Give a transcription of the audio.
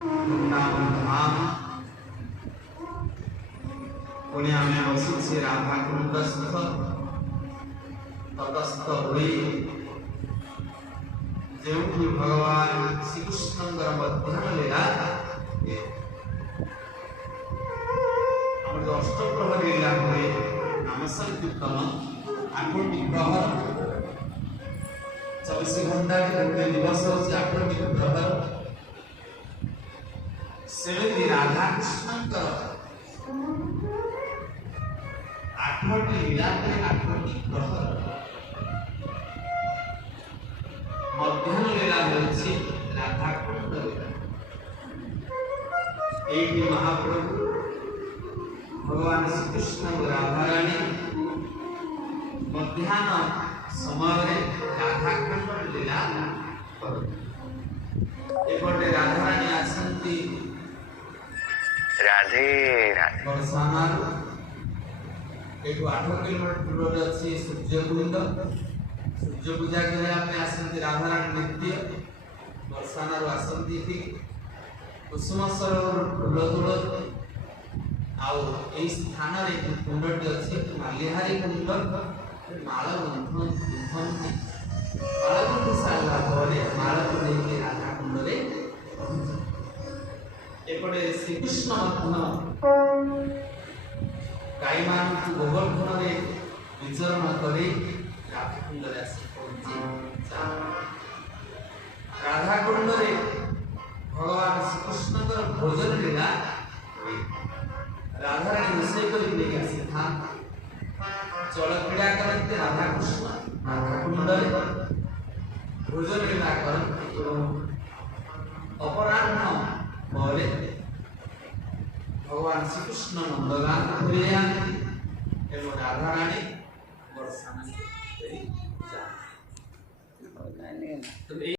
धाम पुण्यामे बसी से राधा कुंडस्थ तटस्थ हुई जो भगवान श्री कृष्ण मध्याह्न लीला अष्टप्रहर लीला हुए नाम संकीर्तन आठटी प्रहर 24 घंटा के गोटे दिवस होची 8टी प्रहर सेमिति राधा कृष्ण 8टी लीला के 8टी प्रहर मध्याह्न लीला होची राधा कुंड लीला एटी महाप्रभु भगवान श्री कृष्ण राधा रानी मध्याह्न समय राधा कुंड लीला एपटे राधा रानी आसंती राधे राधे बरसाना एक 8 किलोमीटर दूर अछि सूर्यकुंड सूर्य पूजा करने पे आसंती राधा रानी नित्य बरसाना आसंती थी कुसुम सरोवर फूल तुलती आउ ए स्थान रे कुंडटी अछि मालिहारी कुंड माल गुंथन माल गुंथि साला परे माल को लेके राधा कुंड रे एपटे श्री कृष्ण मध्याह्न गाय मान गोवर्धन रे विचरण करी राधा कुंड रे आसी पहुंची राधा कुंड रे भगवान श्री कृष्ण भोजन लीला राधा रानी विषय को लेके आसी था जल क्रीड़ा करते राधा कृष्ण राधा कुंड रे भोजन लीला करते अपराह्न परे भगवान श्री कृष्ण नंदगान घुरे आते एवं राधा रानी बरसाना